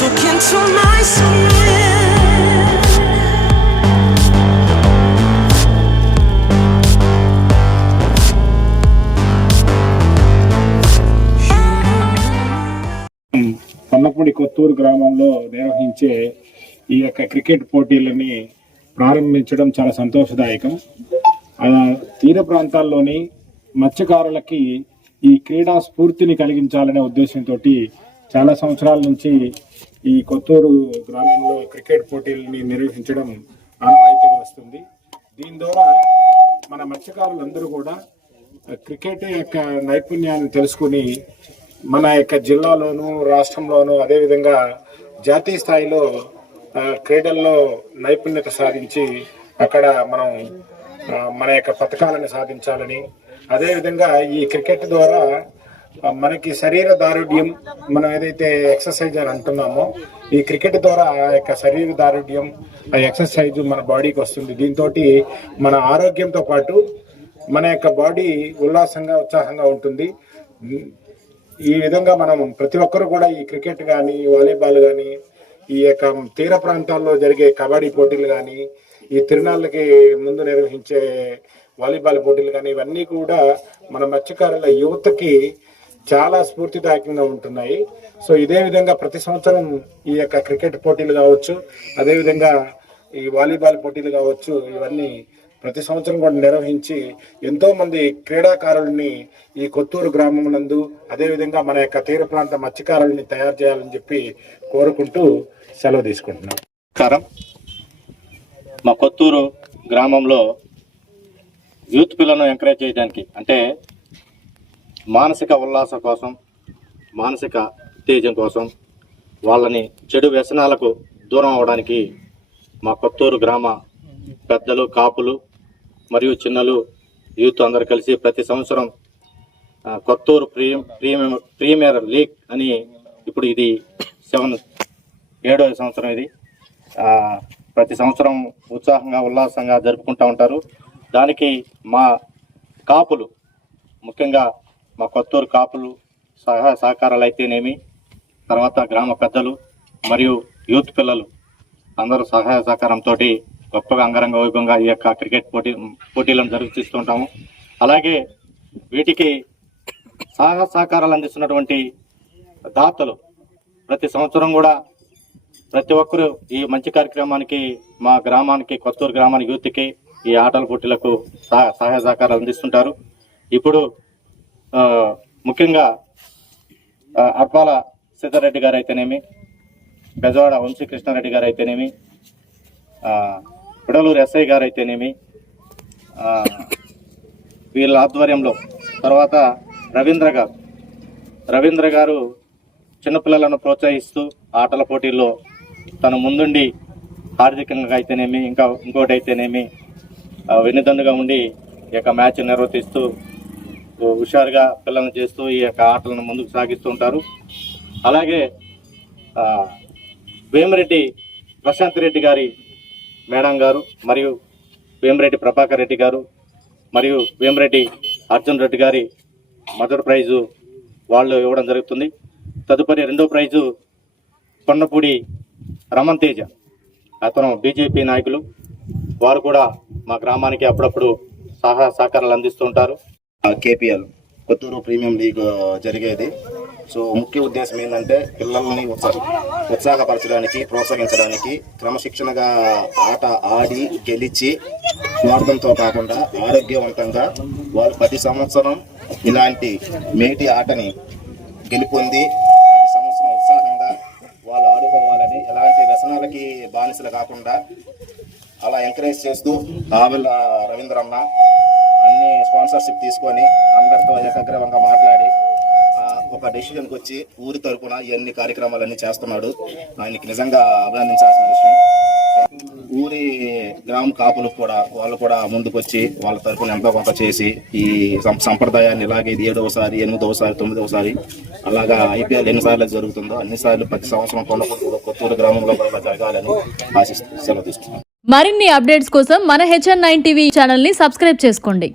Soak into my skin. పన్నపూడి Kotturu గ్రామంలో నిర్వహించే ఈ యొక్క క్రికెట్ పోటీలని ప్రారంభించడం చాలా సంతోషదాయకం. తీర ప్రాంతాల్లోని మత్స్యకారులకి ఈ క్రీడా స్ఫూర్తిని కలిగించాలనే ఉద్దేశంతో చాలా సంవత్సరాల నుంచి ఈ కొత్తూరు గ్రామంలో క్రికెట్ పోటీలని నిర్వహించడం ఆనవాయితీగా వస్తుంది. దీని ద్వారా మన మత్స్యకారులందరూ కూడా క్రికెట్ యొక్క నైపుణ్యాన్ని తెలుసుకుని మన యొక్క జిల్లాలోను రాష్ట్రంలోను అదేవిధంగా జాతీయ స్థాయిలో క్రీడల్లో నైపుణ్యత సాధించి అక్కడ మనం మన యొక్క పథకాలను సాధించాలని, అదేవిధంగా ఈ క్రికెట్ ద్వారా మనకి శరీర దారుఢ్యం, మనం ఏదైతే ఎక్సర్సైజ్ అని అంటున్నామో ఈ క్రికెట్ ద్వారా ఆ యొక్క శరీర దారుఢ్యం, ఆ ఎక్సర్సైజ్ మన బాడీకి వస్తుంది. దీంతో మన ఆరోగ్యంతో పాటు మన యొక్క బాడీ ఉల్లాసంగా ఉత్సాహంగా ఉంటుంది. ఈ విధంగా మనం ప్రతి ఒక్కరు కూడా ఈ క్రికెట్ కానీ వాలీబాల్ కానీ ఈ యొక్క తీర ప్రాంతాల్లో జరిగే కబడ్డీ పోటీలు కానీ ఈ తిరునాళ్ళకి ముందు నిర్వహించే వాలీబాల్ పోటీలు కానీ ఇవన్నీ కూడా మన మత్స్యకారుల యువతకి చాలా స్ఫూర్తిదాయకంగా ఉంటున్నాయి. సో ఇదే విధంగా ప్రతి సంవత్సరం ఈ యొక్క క్రికెట్ పోటీలు కావచ్చు, అదేవిధంగా ఈ వాలీబాల్ పోటీలు కావచ్చు, ఇవన్నీ ప్రతి సంవత్సరం కూడా నిర్వహించి ఎంతో మంది క్రీడాకారుల్ని ఈ కొత్తూరు గ్రామం నందు అదేవిధంగా మన యొక్క తీర ప్రాంత మత్స్యకారుల్ని తయారు చేయాలని చెప్పి కోరుకుంటూ సెలవు తీసుకుంటున్నాం. మా కొత్తూరు గ్రామంలో యూత్ పిల్లలను ఎంకరేజ్ చేయడానికి, అంటే మానసిక ఉల్లాసం కోసం, మానసిక ఉత్తేజం కోసం, వాళ్ళని చెడు వ్యసనాలకు దూరం అవడానికి మా కొత్తూరు గ్రామ పెద్దలు, కాపులు మరియు చిన్నలు, యూత్ అందరు కలిసి ప్రతి సంవత్సరం కొత్తూరు ప్రీమియర్ లీగ్ అని, ఇప్పుడు ఇది 7వ సంవత్సరం ఇది, ప్రతి సంవత్సరం ఉత్సాహంగా ఉల్లాసంగా జరుపుకుంటూ ఉంటారు. దానికి మా కాపులు, ముఖ్యంగా మా కొత్తూరు కాపులు సహాయ సహకారాలు అయితేనేమి, తర్వాత గ్రామ పెద్దలు మరియు యూత్ పిల్లలు అందరూ సహాయ సహకారంతో గొప్పగా అంగరంగ వైభవంగా ఈ యొక్క క్రికెట్ పోటీలను జరిపిస్తుంటాము. అలాగే వీటికి సహాయ సహకారాలు అందిస్తున్నటువంటి దాతలు ప్రతి సంవత్సరం కూడా ప్రతి ఒక్కరూ ఈ మంచి కార్యక్రమానికి, మా గ్రామానికి, కొత్తూరు గ్రామానికి యూత్కి ఈ ఆటల పోటీలకు సహాయ సహకారాలు అందిస్తుంటారు. ఇప్పుడు ముఖ్యంగా అర్పాల సిద్ధారెడ్డి గారు అయితేనేమి, బెజవాడ వంశీకృష్ణారెడ్డి గారు అయితేనేమి, పిడలూరు ఎస్ఐ గారు అయితేనేమి, వీళ్ళ ఆధ్వర్యంలో, తర్వాత రవీంద్ర గారు చిన్నపిల్లలను ప్రోత్సహిస్తూ ఆటల పోటీల్లో తను ముందుండి ఆర్థికంగా అయితేనేమి, ఇంకోటి అయితేనేమి వెన్నుదన్నుగా ఉండి ఈ యొక్క మ్యాచ్ నిర్వర్తిస్తూ హుషారుగా పిల్లలను చేస్తూ ఈ యొక్క ఆటలను ముందుకు సాగిస్తూ ఉంటారు. అలాగే వేమిరెడ్డి ప్రశాంత్ రెడ్డి గారి మేడం గారు మరియు వేమిరెడ్డి ప్రభాకర్ రెడ్డి గారు మరియు వేమిరెడ్డి అర్జున్ రెడ్డి గారి మొదటి ప్రైజు వాళ్ళు ఇవ్వడం జరుగుతుంది. తదుపరి 2వ ప్రైజు కొండపూడి రమణ్ తేజ, అతను బీజేపీ నాయకులు, వారు కూడా మా గ్రామానికి అప్పుడప్పుడు సహకారాలు అందిస్తూ ఉంటారు. కేపీఎల్ కొత్తూరు ప్రీమియం లీగ్ జరిగేది. సో ముఖ్య ఉద్దేశం ఏంటంటే పిల్లల్ని ఉత్సాహపరచడానికి, ప్రోత్సహించడానికి, క్రమశిక్షణగా ఆట ఆడి గెలిచి స్వార్థంతో కాకుండా ఆరోగ్యవంతంగా వాళ్ళు ప్రతి సంవత్సరం ఇలాంటి మేటి ఆటని గెలుపొంది ప్రతి సంవత్సరం ఉత్సాహంగా వాళ్ళు ఆడుకోవాలని, ఎలాంటి వ్యసనాలకి బానిసలు కాకుండా అలా ఎంకరేజ్ చేస్తూ ఆవిల రవీంద్రన్న అన్ని స్పాన్సర్షిప్ తీసుకొని అందరితో ఏకగ్రీవంగా మాట్లాడి ఒక డెసిషన్కి వచ్చి ఊరి తరపున ఇవన్నీ కార్యక్రమాలన్నీ చేస్తున్నాడు. ఆయనకి నిజంగా అభినందించాల్సిన విషయం. ఊరి గ్రామ కాపులకు కూడా వాళ్ళు కూడా ముందుకొచ్చి వాళ్ళ తరపున ఎంతో కొంత చేసి ఈ సంప్రదాయాన్ని ఇలాగే 7వసారి 8వసారి 9వసారి అలాగా IPL ఎన్నిసార్లు జరుగుతుందో అన్నిసార్లు ప్రతి సంవత్సరం కొత్తూరు గ్రామంలో కూడా జరగాలని ఆశిస్తూ సెలవు తీసుకుంటున్నాను. మరిన్ని అప్డేట్స్ కోసం మన HN9 TV ఛానల్ ని సబ్స్క్రైబ్ చేసుకోండి.